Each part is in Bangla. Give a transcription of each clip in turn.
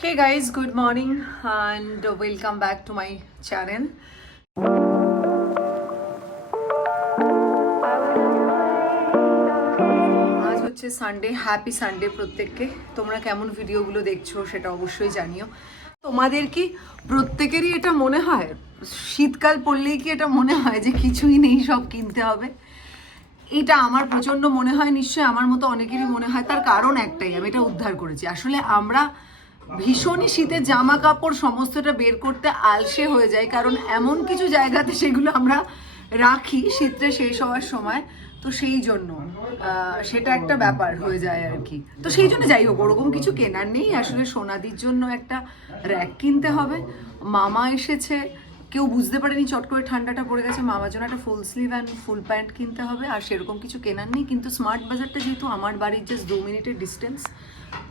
Hey guys, good morning and welcome back to my channel. আজ হচ্ছে সানডে, হ্যাপি সানডে প্রত্যেককে। তোমরা কেমন ভিডিওগুলো দেখছো সেটা অবশ্যই জানিও। তোমাদের কি প্রত্যেকেরই এটা মনে হয়, শীতকাল পড়লেই কি এটা মনে হয় যে কিছুই নেই, সব কিনতে হবে? এটা আমার প্রচন্ড মনে হয়, নিশ্চয়ই আমার মতো অনেকেরই মনে হয়। তার কারণ একটাই, আমি এটা উদ্ধার করেছি। আসলে আমরা ভীষণই শীতের জামা কাপড় সমস্তটা বের করতে আলসে হয়ে যায়, কারণ এমন কিছু জায়গাতে সেগুলো আমরা রাখি শীতটা শেষ হওয়ার সময়। তো সেই জন্য সেটা একটা ব্যাপার হয়ে যায় আর কি। তো সেই জন্য যাই হোক, ওরকম কিছু কেনার নেই। আসলে সোনাদির জন্য একটা র্যাক কিনতে হবে। মামা এসেছে, কেউ বুঝতে পারেনি, চট করে ঠান্ডাটা পড়ে গেছে। মামার জন্য একটা full sleeve and full pant কিনতে হবে। আর সেরকম কিছু কেনার নেই, কিন্তু স্মার্ট বাজারটা যেহেতু আমার বাড়ির জাস্ট 2 মিনিটের ডিস্টেন্স,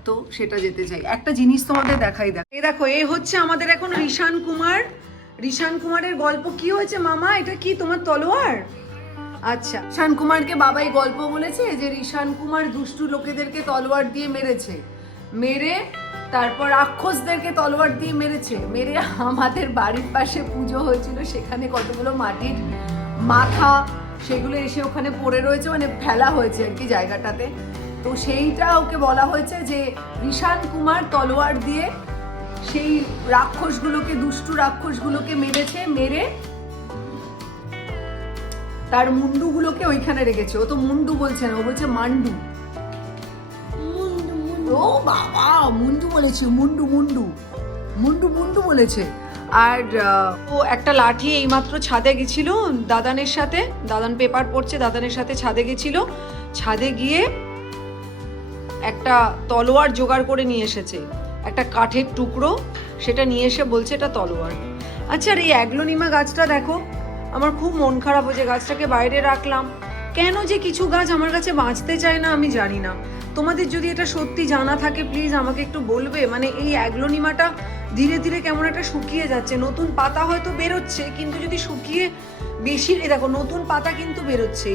তো সেটা যেতে চাই। একটা জিনিস তোমাদের দেখাই। এই দেখো, এই হচ্ছে আমাদের এখন ঋষান কুমার। ঋষান কুমারের গল্প কি হয়েছে মামা? এটা কি তোমার তলোয়ার? আচ্ছা, ঋষান কুমারকে বাবাই গল্প বলেছে যে ঋষান কুমার দুষ্টু লোকেদেরকে তলোয়ার দিয়ে মেরেছে, মেরে তারপর রাক্ষসদেরকে তলোয়ার দিয়ে মেরে আমাদের বাড়ির পাশে পুজো হয়েছিল, সেখানে কতগুলো মাটির মাথা সেগুলো এসে ওখানে পড়ে রয়েছে, মানে ফেলা হয়েছে আর কি জায়গাটাতে। তো সেইটা ওকে বলা হয়েছে যে ঋষান কুমার তলোয়ার দিয়ে সেই রাক্ষসগুলোকে, দুষ্টু রাক্ষসগুলোকে মেরেছে, মেরে তার মুন্ডুগুলোকে ওইখানে রেখেছে। ও তো মুন্ডু বলছে না, ও বলছে মান্ডু। ও বাবা, মুন্ডু বলেছে, মুন্ডু মুন্ডু মুন্ডু মুন্ডু বলেছে। আর ও একটা লাঠি এইমাত্র ছাদে গেছিল দাদানের সাথে, দাদান পেপার পড়ছে, দাদানের সাথে ছাদে গেছিল। ছাদে গিয়ে একটা তলোয়ার জোগাড় করে নিয়ে এসেছে, একটা কাঠের টুকরো, সেটা নিয়ে এসে বলছে এটা তলোয়ার। আচ্ছা, আর এই অ্যাগ্লোনিমা গাছটা দেখো, আমার খুব মন খারাপ হয়েছে। গাছটাকে বাইরে রাখলাম কেন যে কিছু গাছ আমার কাছে বাঁচতে চায় না, আমি জানি না। তোমাদের যদি এটা সত্যি জানা থাকে প্লিজ আমাকে একটু বলবে। মানে এই অ্যাগ্লোনিমাটা ধীরে ধীরে কেমন একটা শুকিয়ে যাচ্ছে। নতুন পাতা হয়তো বেরোচ্ছে, কিন্তু যদি শুকিয়ে বেশি, এই দেখো নতুন পাতা কিন্তু বেরোচ্ছে,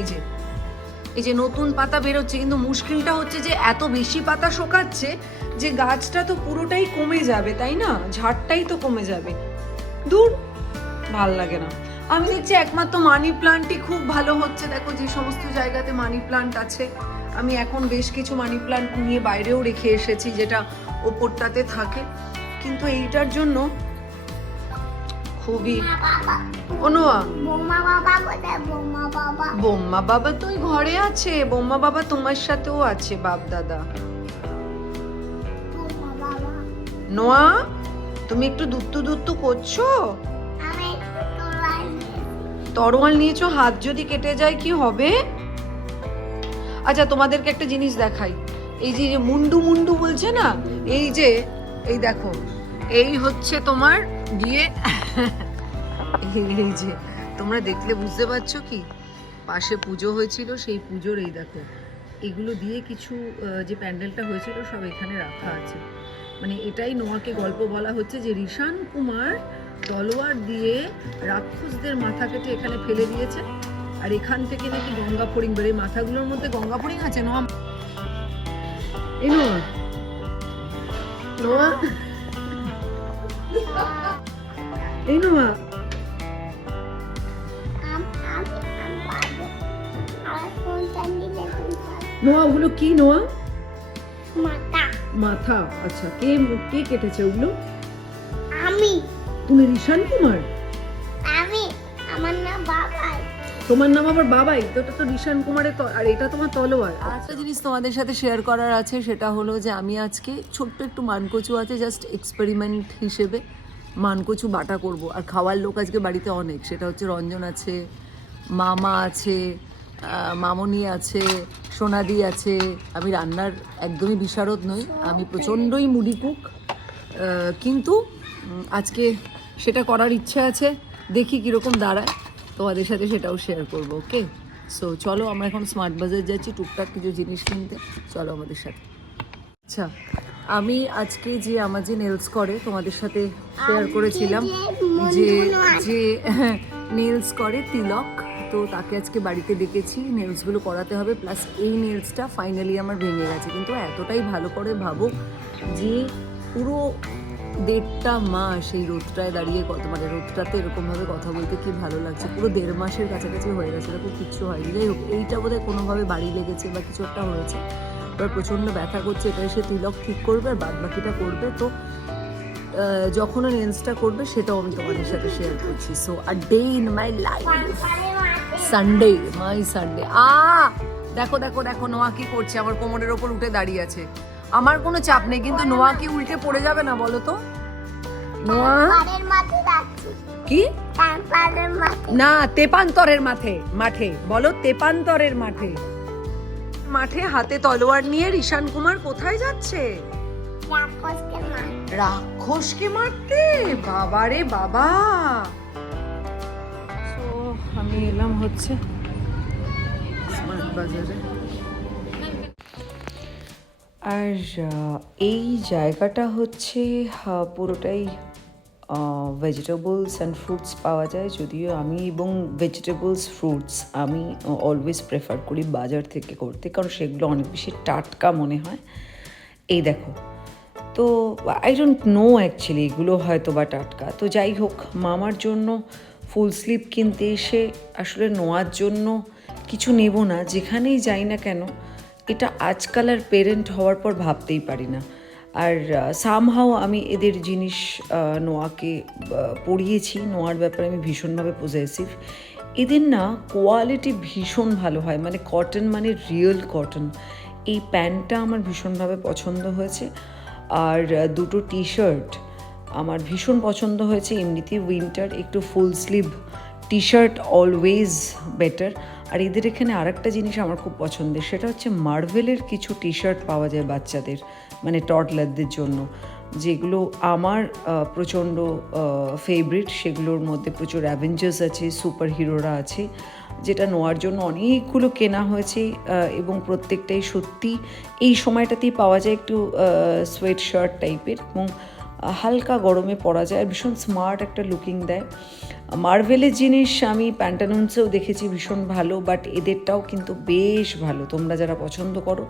এই যে নতুন পাতা বেরোচ্ছে, কিন্তু মুশকিলটা হচ্ছে যে এত বেশি পাতা শোকাচ্ছে যে গাছটা তো পুরোটাই কমে যাবে, তাই না? ঝাড়টাই তো কমে যাবে। দূর, ভাল লাগে না। আমি দেখছি একমাত্র মানি প্লান্টই খুব ভালো হচ্ছে। দেখো, যে সমস্ত জায়গাতে মানি প্লান্ট আছে, আমি এখন বেশ কিছু মানি প্লান্ট নিয়ে বাইরেও রেখে এসেছি, যেটা ওপরটাতে থাকে। কিন্তু এইটার জন্য খুবই বোম্মা বাবা তো ঘরে আছে। বোম্মা বাবা তোমার সাথেও আছে, বাপ দাদা। নোয়া, তুমি একটু দুত্তু করছো। তরোয়াল নিয়েছো, হাত যদি কেটে যায় কি হবে? আচ্ছা, তোমাদেরকে একটা জিনিস দেখাই। এই যে মুন্ডু মুন্ডু বলছে না, এই যে এই দেখো, এই হচ্ছে তোমার গিয়ে এই যে তোমরা দেখলে বুঝতে পারছো কি, পাশে পুজো হয়েছিল, সেই পুজোর এই দেখো এগুলো দিয়ে কিছু যে প্যান্ডেলটা হয়েছিল সব এখানে রাখা আছে। মানে এটাই নোয়াকে গল্প বলা হচ্ছে যে ঋষান কুমার তলোয়ার দিয়ে রাক্ষসদের মাথা কেটে এখানে ফেলে দিয়েছে। আর এখান থেকে নাকি গঙ্গা ফড়িং বের, মাথাগুলোর মধ্যে গঙ্গা ফড়িং আছে। নোয়া, এই নোয়া, নোয়া, এই নোয়া, নোয়া ওগুলো কি? নোয়া, মাথা। আচ্ছা, কে কে কেটেছে ওগুলো? আমি। তুমি ঋষান কুমার? আমি, আমার নাম বাবাই। তোমার নাম আবার বাবাই? তো এটা তো ঋষান কুমারের, আর এটা তোমার তলোয়ার। একটা জিনিস তোমাদের সাথে শেয়ার করার আছে, সেটা হলো যে আমি আজকে ছোট্ট একটু মানকচু আছে, জাস্ট এক্সপেরিমেন্ট হিসেবে মানকচু বাটা করব। আর খাওয়ার লোক আজকে বাড়িতে অনেক, সেটা হচ্ছে রঞ্জন আছে, মামা আছে, মামনি আছে, সোনাদি আছে। আমি রান্নার একদমই বিশারদ নই, আমি প্রচণ্ডই মুডি কুক, কিন্তু আজকে সেটা করার ইচ্ছে আছে। দেখি কীরকম দাঁড়ায়, তোমাদের সাথে সেটাও শেয়ার করবো। ওকে, সো চলো, আমরা এখন স্মার্ট বাজার যাচ্ছি টুকটাক কিছু জিনিস কিনতে। চলো আমাদের সাথে। আচ্ছা, আমি আজকে যে আমার যে নেলস করে তোমাদের সাথে শেয়ার করেছিলাম, যে যে নেলস করে তিলক, তো তাকে আজকে বাড়িতে ডেকেছি। নেলসগুলো করাতে হবে, প্লাস এই নেলসটা ফাইনালি আমার ভেঙে গেছে, কিন্তু এতটাই ভালো করে ভাবো যে পুরো 1.5 মাস এই রোদটায় দাঁড়িয়ে মানে রোদটাতে এরকমভাবে কথা বলতে কি ভালো লাগছে। পুরো 1.5 মাসের কাছাকাছি হয়ে গেছে, এরকম কিচ্ছু হয়নি। যাই হোক, এইটা বোধহয় কোনোভাবে বাড়ি লেগেছে বা কিছু একটা হয়েছে, এবার প্রচণ্ড ব্যথা করছে। এটা সে তিলক ঠিক করবে আর বাদ বাকিটা করবে। তো যখন রেঞ্জটা করবে সেটাও আমি তোমাদের সাথে শেয়ার করছি। So a day in my life, Sunday, my Sunday. দেখো দেখো দেখো, নোয়া কি করছে, আমার কোমরের ওপর উঠে দাঁড়িয়ে আছে। আমার কোনো চাপ নেই, কিন্তু নোয়া কি উল্টে পড়ে যাবে না বলো তো? নোয়া কি না, তেপান্তরের মাঠে বলো, তেপান্তরের মাঠে হাতে তলোয়ার নিয়ে ঋষান কুমার কোথায় যাচ্ছে? রাক্ষসকে মারতে। বাবা রে বাবা। তো আমি এলাম হচ্ছে স্মার্ট বাজারে। আর এই জায়গাটা হচ্ছে পুরোটাই ভেজিটেবলস অ্যান্ড ফ্রুটস পাওয়া যায়। যদিও আমি এবং ভেজিটেবলস ফ্রুটস আমি অলওয়েজ প্রেফার করি বাজার থেকে করতে, কারণ সেগুলো অনেক বেশি টাটকা মনে হয়। এই দেখো, তো আই ডোন্ট নো অ্যাকচুয়ালি এগুলো হয়তো বা টাটকা। তো যাই হোক, মামার জন্য ফুল স্লিভ কিনতে এসে আসলে নোয়ার জন্য কিছু নেব না, যেখানেই যাই না কেন এটা আজকাল আর পেরেন্ট হওয়ার পর ভাবতেই পারি না। আর সামহাও আমি এদের জিনিস নোয়াকে পড়িয়েছি, নোয়ার ব্যাপারে আমি ভীষণভাবে পজেসিভ। এদের না কোয়ালিটি ভীষণ ভালো হয়, মানে কটন, মানে রিয়েল কটন। এই প্যান্টটা আমার ভীষণভাবে পছন্দ হয়েছে। আর দুটো টি শার্ট আমার ভীষণ পছন্দ হয়েছে। এমনিতেই উইন্টার একটু full sleeve T shirt always better. আর এদের এখানে আরেকটা জিনিস আমার খুব পছন্দের, সেটা হচ্ছে মার্ভেলের কিছু টি শার্ট পাওয়া যায় বাচ্চাদের, মানে টডলারদের জন্য, যেগুলো আমার প্রচণ্ড ফেভারিট। সেগুলোর মধ্যে প্রচুর অ্যাভেঞ্জার্স আছে, সুপার হিরোরা আছে, যেটা নেওয়ার জন্য অনেকগুলো কেনা হয়েছে। এবং প্রত্যেকটাই সত্যি এই সময়টাতেই পাওয়া যায়, একটু সোয়েট শার্ট টাইপের, এবং হালকা গরমে পরা যায়, আর ভীষণ স্মার্ট একটা লুকিং দেয়। মার্ভেলের জিনিস আমি প্যান্টালুন্সেও দেখেছি ভীষণ ভালো, বাট এদেরটাও কিন্তু বেশ ভালো। তোমরা যারা পছন্দ করো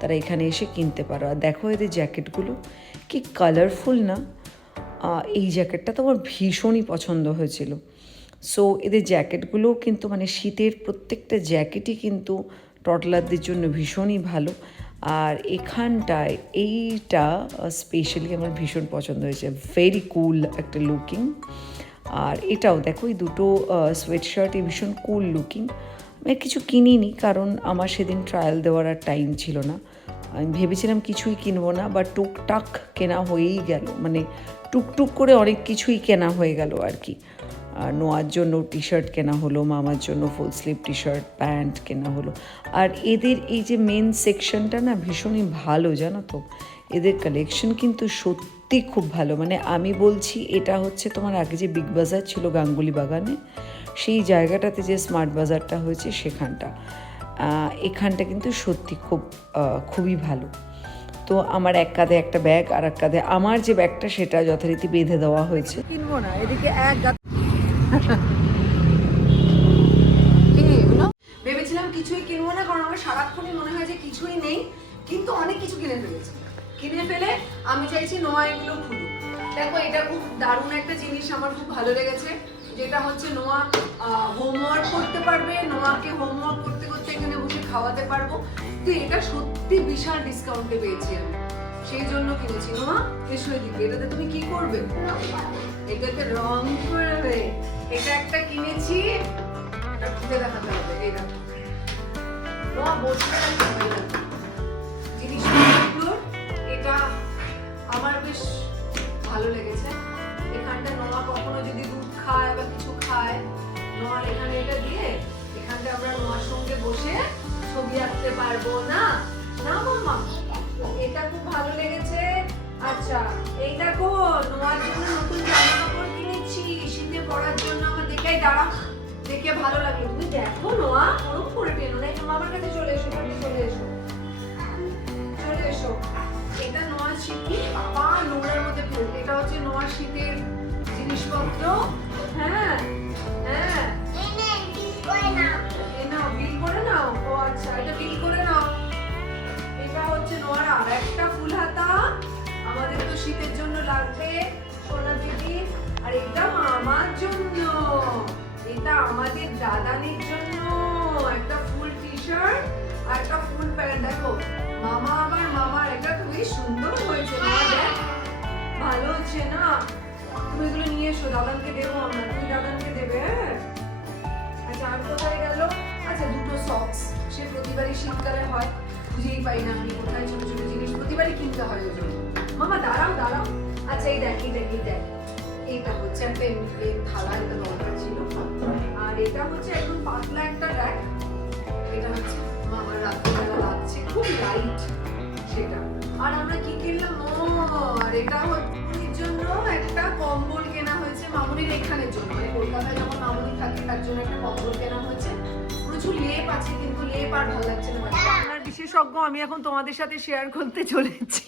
তারা এখানে এসে কিনতে পারো। আর দেখো এদের জ্যাকেটগুলো কি কালারফুল না, এই জ্যাকেটটা তো আমার ভীষণই পছন্দ হয়েছিল। সো এদের জ্যাকেটগুলোও কিন্তু মানে শীতের প্রত্যেকটা জ্যাকেটই কিন্তু টডলারদের জন্য ভীষণই ভালো। আর এখানটায় এইটা স্পেশালি আমার ভীষণ পছন্দ হয়েছে, ভেরি কুল একটা লুকিং। আর এটাও দেখো, এই দুটো সোয়েট শার্টই ভীষণ কুল লুকিং। আমি কিছু কিনিনি, কারণ আমার সেদিন ট্রায়াল দেওয়ার আর টাইম ছিল না। আমি ভেবেছিলাম কিছুই কিনবো না, বা টুকটাক কেনা হয়েই গেল, মানে টুকটুক করে অনেক কিছুই কেনা হয়ে গেল আর কি। নোয়ার জন্য টি শার্ট কেনা হলো, মামার জন্য ফুল স্লিভ টি শার্ট প্যান্ট কেনা হলো। আর এদের এই যে মেন সেকশনটা না ভীষণই ভালো, জানো তো, এদের কালেকশন কিন্তু সত্যি খুব ভালো। মানে আমি বলছি, এটা হচ্ছে তোমার আগে যে বিগ বাজার ছিল গাঙ্গুলি বাগানে, সেই জায়গাটাতে যে স্মার্ট বাজারটা হয়েছে সেখানটা, এখানটা কিন্তু সত্যি খুবই ভালো। তো আমার এক কাঁধে একটা ব্যাগ, আর এক কাঁধে আমার যে ব্যাগটা সেটা যথারীতি বেঁধে দেওয়া হয়েছে। কিনবো না, এদিকে ভেবেছিলাম কিছুই কিনবো না, কারণ আমার সারাক্ষণই মনে হয় যে কিছুই নেই, কিন্তু অনেক কিছু কিনে ফেলে আমি চাইছি নোয়া এগুলো খুলুক। দেখো, এটা খুব দারুণ একটা জিনিস আমার খুব ভালো লেগেছে, যেটা হচ্ছে নোয়া হোমওয়ার্ক করতে পারবে, নোয়াকে হোমওয়ার্ক করতে করতে এখানে বসে খাওয়াতে পারবো। তো এটা সত্যি বিশাল ডিসকাউন্টে পেয়েছি আমি, সেই জন্য কিনেছি। নোয়া এসো এদিকে, এটাতে তুমি কি করবে? এটাতে রং করবে। এটা একটা কিনেছি, এটা খুলে দেখাতে হবে। এই দেখো, নোয়া বসে জিনিসগুলো, এটা আমার বেশ ভালো লেগেছে। এখানটা নোয়া কখনো যদি দুধ খায় বা কিছু খায়, নোয়ার এখানে এটা দিয়ে এখানটা আমরা নোয়ার সঙ্গে বসে ছবি আঁকতে পারবো। না না মাম্মা, এটা খুব ভালো লেগেছে। আচ্ছা, এই দেখো, নোয়ার জন্য নতুন জামা কাপড় কিনেছি শীতে পরার জন্য। আমার দাঁড়াও, দেখে ভালো লাগলো। তুমি দেখো নোয়া, ওরকম করে টেনো না, মামার কাছে চলে এসো, চলে এসো। এটা নোয়ার শীত, বাবা নোংরার মধ্যে ফেল। এটা হচ্ছে নোয়ার শীতের জিনিসপত্র। হ্যাঁ হ্যাঁ, বিল করে নাও। ও আচ্ছা, এটা বিল করে নাও। এটা হচ্ছে নোয়ার আর একটা ফুল হাতা। আমাদের তো শীতের জন্য লাগবে সোনা দিদি। আর এটা মামার জন্য, এটা আমাদের দাদানের জন্য একটা ফুল টি শার্ট আর একটা ফুল প্যান্ট। দেখো মামা আবার মামার, এটা খুবই সুন্দর হয়েছে না? দেখ ভালো হচ্ছে না? তুমি এগুলো নিয়ে এসো, দাদানকে দেবো আমরা, তুমি দাদানকে দেবে। হ্যাঁ আচ্ছা, আর কোথায় গেল? আচ্ছা দুটো সক্স, সে প্রতিবারই শীতকালে হয়, বুঝেই পাই না আমি কোথায় ছোট ছোট জিনিস প্রতিবারই কিনতে হয় ওই জন্য। মামা দাঁড়াও দাঁড়াও। আচ্ছা এই দেখ এই দেখ এই দেখ, এইটা হচ্ছে একটা এমনি থালা, এটা দরকার ছিল। আর এটা হচ্ছে একদম পাতলা একটা ব্যাগ, এটা হচ্ছে মামার রাত্রিবেলা লাগছে, খুব লাইট সেটা। আর আমরা কি কিনলাম? আর এটা হচ্ছে জন্য একটা কম্বল কেনা হয়েছে মামুনির এখানের জন্য, মানে কলকাতায় যখন মামুনি থাকে তার জন্য একটা কম্বল কেনা হয়েছে। প্রচুর লেপ আছে কিন্তু লেপ আর ভালো লাগছে না। রান্নার বিশেষজ্ঞ আমি এখন তোমাদের সাথে শেয়ার করতে চলেছি।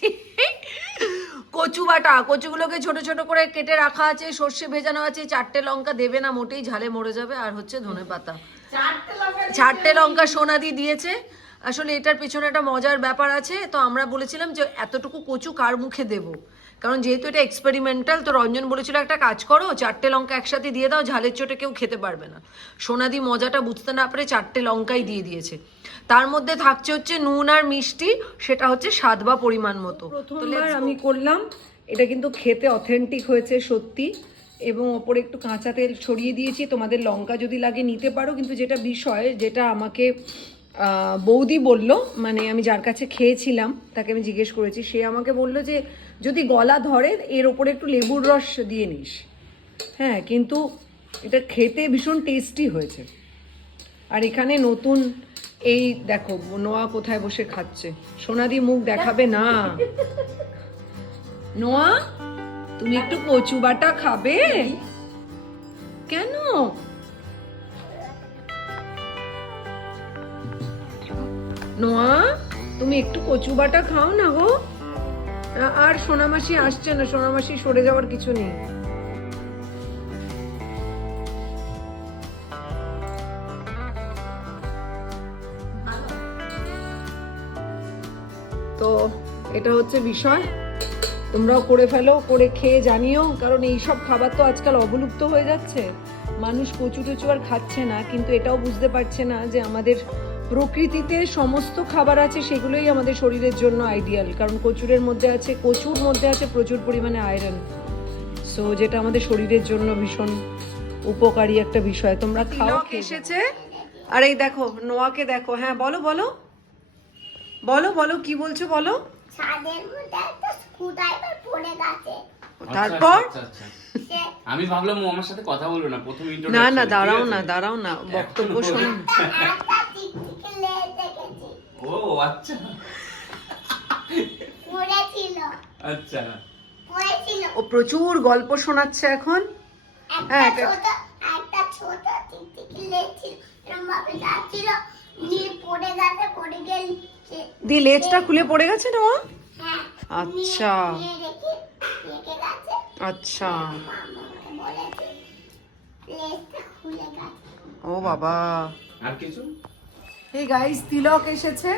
কচু বাটা, কচুগুলোকে ছোট ছোট করে কেটে রাখা আছে, সর্ষে ভেজানো আছে, 4টে লঙ্কা দেবে না মোটেই, ঝালে মরে যাবে। আর হচ্ছে ধনেপাতা, 4টে লঙ্কা সোনাদি দিয়েছে। আসলে এটার পেছনে একটা মজার ব্যাপার আছে। তো আমরা বলেছিলাম যে এতটুকু কচু কার মুখে দেব, কারণ যেহেতু এটা এক্সপেরিমেন্টাল। তো রঞ্জন বলেছিল একটা কাজ করো, 4টে লঙ্কা একসাথে দিয়ে দাও, ঝালের চোটে কেউ খেতে পারবে না। সোনাদি মজাটা বুঝতে না পারে 4টে লঙ্কাই দিয়ে দিয়েছে। তার মধ্যে থাকছে হচ্ছে নুন আর মিষ্টি, সেটা হচ্ছে স্বাদ বা পরিমাণ মতো। প্রথমবার আমি করলাম এটা, কিন্তু খেতে অথেন্টিক হয়েছে সত্যি। এবং ওপরে একটু কাঁচা তেল ছড়িয়ে দিয়েছি, তোমাদের লঙ্কা যদি লাগে নিতে পারো। কিন্তু যেটা বিষয়, যেটা আমাকে বৌদি বলল, মানে আমি যার কাছে খেয়েছিলাম তাকে আমি জিজ্ঞেস করেছি, সে আমাকে বলল যে যদি গলা ধরে এর ওপরে একটু লেবুর রস দিয়ে নিস। হ্যাঁ, কিন্তু এটা খেতে ভীষণ টেস্টি হয়েছে। আর এখানে নতুন এই দেখো নোয়া কোথায় বসে খাচ্ছে, সোনাদি মুখ দেখাবে না। নোয়া তুমি একটু কচু বাটা খাবে? কেন? নোয়া তুমি একটু কচু বাটা খাও না গো। আর সোনামাসি আসছে না, সোনামাসি সরে যাওয়ার কিছু নেই। তো এটা হচ্ছে বিষয়, তোমরাও করে ফেলো, করে খেয়ে জানিও। কারণ এইসব খাবার তো আজকাল অবলুপ্ত হয়ে যাচ্ছে, মানুষ কচু টচু আর খাচ্ছে না। কিন্তু এটাও বুঝতে পারছে না যে আমাদের প্রকৃতিতে সমস্ত খাবার আছে, সেগুলোই আমাদের শরীরের জন্য আইডিয়াল। কারণ কচুর মধ্যে আছে প্রচুর পরিমাণে আয়রন, সো যেটা আমাদের শরীরের জন্য ভীষণ উপকারী একটা বিষয়। তোমরা খাও। এসেছে। আর এই দেখো নোয়াকে দেখো। হ্যাঁ বলো বলো বলো বলো কি বলছো বলো। ছাদের মধ্যে একটা স্ক্রুড্রাইভার পড়ে গেছে। তারপর আমি ভাবলাম ও আমার সাথে কথা বলবে না প্রথম ইন্ট্রোডাকশন। না না দাঁড়াও না বক্তব্য শোনো। একটা টিকটিকি লেজ দেখেছি। ও আচ্ছা পড়েছিল। আচ্ছা পড়েছিল। ও প্রচুর গল্প শোনাচ্ছে এখন। একটা ছোট টিকটিকি লেজ ছিল, এরকম ভাবে যাচ্ছিল, নিয়ে পড়ে গেছে, পড়ে গেছে। দি লেজটা খুলে পড়ে গেছে না? হ্যাঁ। আচ্ছা নিয়ে রেখে গেছে। আচ্ছা মামাকে বলেছে লেজটা খুলে গেছে। ও বাবা। আর কিছু? এই গাইস তিলক এসেছে।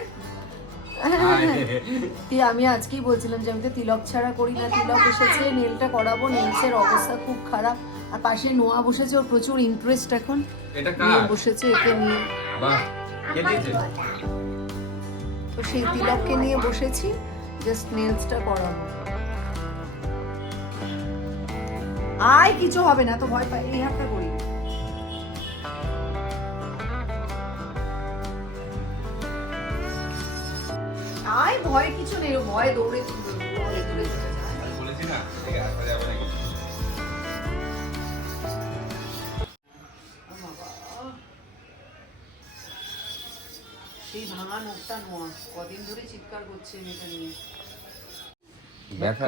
আমি আজকেই বলছিলাম যে আমি তো তিলক ছাড়া করি না। তিলক এসেছে, নেলটা করাবো, নেলসের অবস্থা খুব খারাপ। আর পাশে নোয়া বসেছে, ওর প্রচুর ইন্টারেস্ট এখন। এটা নিয়ে কার? বসেছে একে নিয়ে। বাহ, কে দিয়েছে? তো সেই তিলককে নিয়ে বসেছি, জাস্ট নেলসটা করাবো। আয় কিছু হবে না তো, ভয় পাই। এই হাতটা করি। আয়, ভয় কিছু নেই, ভয় দৌড়ে আমি বলেছি না, ঠিক আছে, আসা যাবে নাকি? সেই ভাঙা নোটটা নোয়া কদিন ধরে চিৎকার করছে এটা নিয়ে। ব্যথা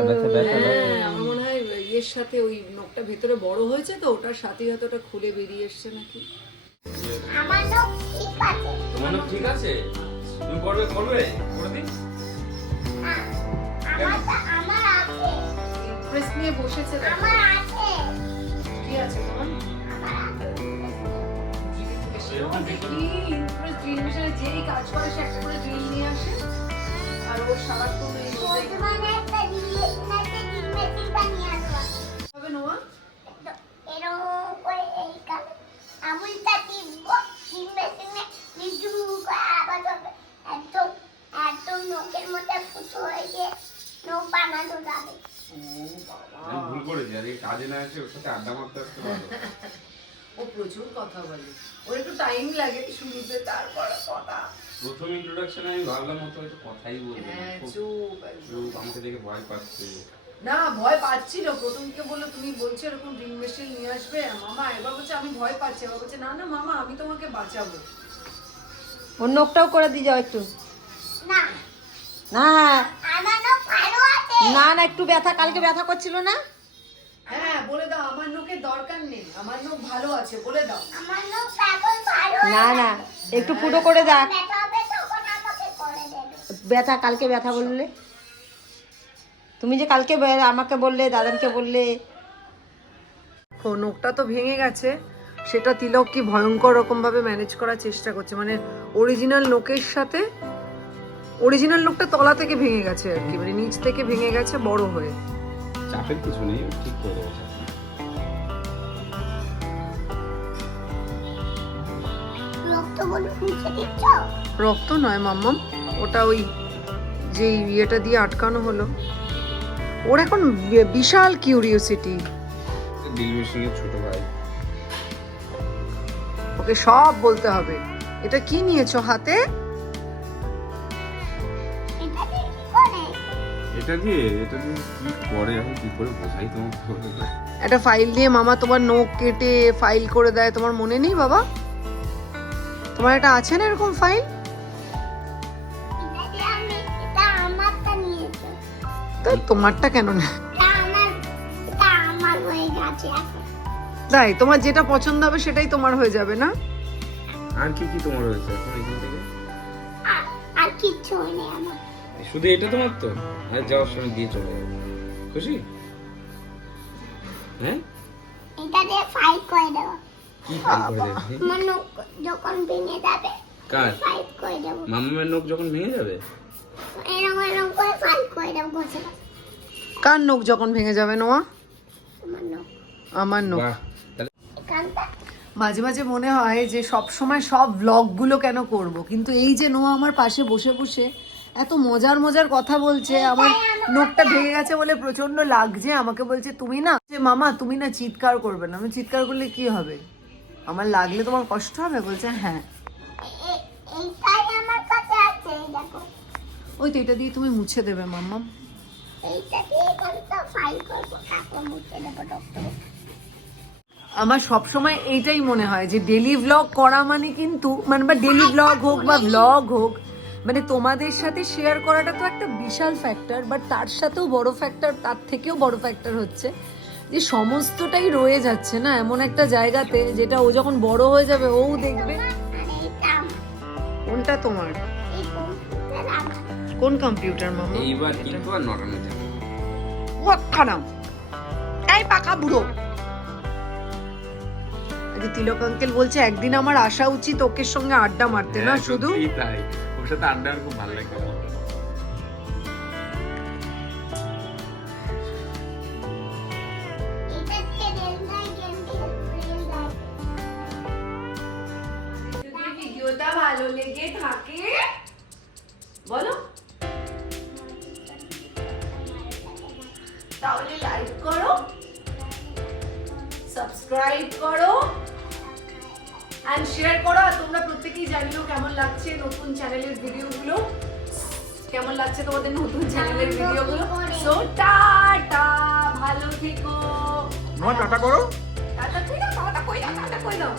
আমার মনে হয় ইয়ের সাথে ওই নখটা ভেতরে বড় হয়েছে, তো ওটার সাথে হয়তো ওটা খুলে বেরিয়ে এসছে নাকি। আমার নখ ঠিক আছে। তোমার নখ ঠিক আছে? তুমি করবে করে দিন। আমার আছে। ইমপ্রেস নিয়ে বসেছে। আমার আছে। কি আছে তোমার? কি ইমপ্রেস ড্রিল মেশিনে যেই কাজ করে সে একটা করে ড্রিল নিয়ে আসে। আর ও সারাক্ষণ মানে একটা ড্রিল মেশিন বানিয়েছে। করেছি, আর এই কাজে না এসে ওর সাথে আড্ডা মারতে আসতে ভালো। ও প্রচুর কথা বলে, ওর একটু টাইম লাগে শুরুতে, তারপর কথা। প্রথম ইন্ট্রোডাকশনে আমি ভাবলাম ও তো একটু কথাই বলবে না, হ্যাঁ, খুব চুপ একদম। চুপ, আমাকে দেখে ভয় পাচ্ছে। না ভয় পাচ্ছিল, প্রথমকে বললো তুমি বলছো এরকম ড্রিল মেশিন নিয়ে আসবে মামা, এবার বলছে আমি ভয় পাচ্ছি, এবার বলছে না না মামা আমি তোমাকে বাঁচাবো। ওর নখটাও করে দিয়ে যাও একটু। না না আমার নখ ভালো আছে। না না, একটু ব্যথা, কালকে ব্যথা করছিল না? হ্যাঁ বলে দাও, আমার নখের দরকার নেই, আমার নখ ভালো আছে, বলে দাও। আমার নখ এখন ভালো না না, একটু ফুটো করে দেখ। ব্যথা হবে তখন আমাকে করে দেবে। ব্যথা, কালকে ব্যথা বললে তুমি, যে কালকে আমাকে বললে, দাদানকে বললে। ও নখটা তো ভেঙে গেছে, সেটা তিলক কি ভয়ঙ্কর রকম ভাবে ম্যানেজ করার চেষ্টা করছে, মানে অরিজিনাল নখের সাথে, অরিজিনাল নখটা তলা থেকে ভেঙে গেছে আর কি, মানে নিচ থেকে ভেঙে গেছে বড় হয়ে। চাপের কিছু নেই, ও ঠিক করে দেবো। রক্তগুলো মুছে দিচ্ছ? রক্ত নয় মাম্মাম, ওটা ওই যে ইয়েটা দিয়ে আটকানো হলো। ওর এখন বিশাল কিউরিওসিটি, ড্রিল মেশিনের ছোট ভাই। ওকে সব বলতে হবে। এটা কি নিয়েছো হাতে? এটা দিয়ে কি করে? এটা দিয়ে কি করে এখন কি করে বোঝাই তোমাকে? একটা ফাইল দিয়ে মামা তোমার নখ কেটে ফাইল করে দেয়, তোমার মনে নেই বাবা? তোমার একটা আছে না এরকম ফাইল? এটা দিয়ে আমি, এটা আমারটা নিয়েছে। তো তোমারটা কেন না? এটা আমার হয়ে গেছে এখন। তাই তোমার যেটা পছন্দ হবে সেটাই তোমার হয়ে যাবে না? আর কি কি তোমার হয়েছে এখন এখান থেকে? আর কিচ্ছু হয়নি আমার। শুধু এটা তোমার তো, আর যাওয়ার সময় দিয়ে চলে যাবে। খুশি? হ্যাঁ, এটা দিয়ে ফাইট করে দেবো। কি ফাইল করে দেবে? আমার নখ যখন ভেঙে যাবে কার? ফাইট করে দেবো। মামামের নখ যখন ভেঙে যাবে? এরকম এরকম করে ফাইট করে দেবো ঘষে ঘষে। কার নখ যখন ভেঙে যাবে নোয়া? আমার নখ আমার নখ। বাহ, তাহলে এখানটা মাঝে মাঝে মনে হয় যে সব সময় সব ব্লগগুলো কেন করব, কিন্তু এই যে নোয়া আমার পাশে বসে বসে এত মজার মজার কথা বলছে, আমার নখটা ভেঙে গেছে বলে প্রচন্ড লাগছে, আমাকে বলছে তুমি না যে মামা তুমি না চিৎকার করবে না। আমি চিৎকার করলে কি হবে? আমার লাগলে তোমার কষ্ট হবে? বলছে হ্যাঁ। এইটাই আমার কাছে আছে, এই দেখো। ওই তো এটা দিয়ে তুমি মুছে দেবে মাম্মা। এইটা দিয়ে এখানটা ফাইট করবো, তারপর মুছে দেবো ডক্টর। আমার সব সময় এইটাই মনে হয় যে ডেলি ভ্লগ করা মানে কিন্তু মানে, বা ডেলি ভ্লগ হোক বা ভ্লগ হোক, মানে তোমাদের সাথে শেয়ার করাটা তো একটা বিশাল ফ্যাক্টর, বাট তার সাথেও বড় ফ্যাক্টর, তার থেকেও বড় ফ্যাক্টর হচ্ছে যে সমস্তটাই রয়ে যাচ্ছে না এমন একটা জায়গাতে, যেটা ও যখন বড় হয়ে যাবে ও দেখবে। আর এইটা আমার। কোনটা তোমার? এই কম্পিউটার আমার। কোন কম্পিউটার মামা? এইবার কিন্তু আর নড়ানো যাবে না। ওয়াক্কানাম এই পাকা বুড়ো। আজকে তিলক আঙ্কেল বলছে একদিন আমার আসা উচিত ওকে সঙ্গে আড্ডা মারতে, না হ্যাঁ, শুধু সত্যিই তাই, ওর সাথে আড্ডা খুব ভালো লাগে আমার। এটা দিয়ে রেলগাড়ি গেম দিয়ে রেলগাড়ি। যদি ভিডিওটা ভালো লেগে থাকে বলো, তাহলে লাইক করো, সাবস্ক্রাইব করো এন্ড শেয়ার করো। আর তোমরা প্রত্যেকেই জানিও কেমন লাগছে নতুন চ্যানেলের ভিডিওগুলো, কেমন লাগছে তোমাদের নতুন চ্যানেলের ভিডিওগুলো। সো টাটা, ভালো থেকো। টাটা করো। টাটা কই দাও, টাটা কই দাও, টাটা কই দাও।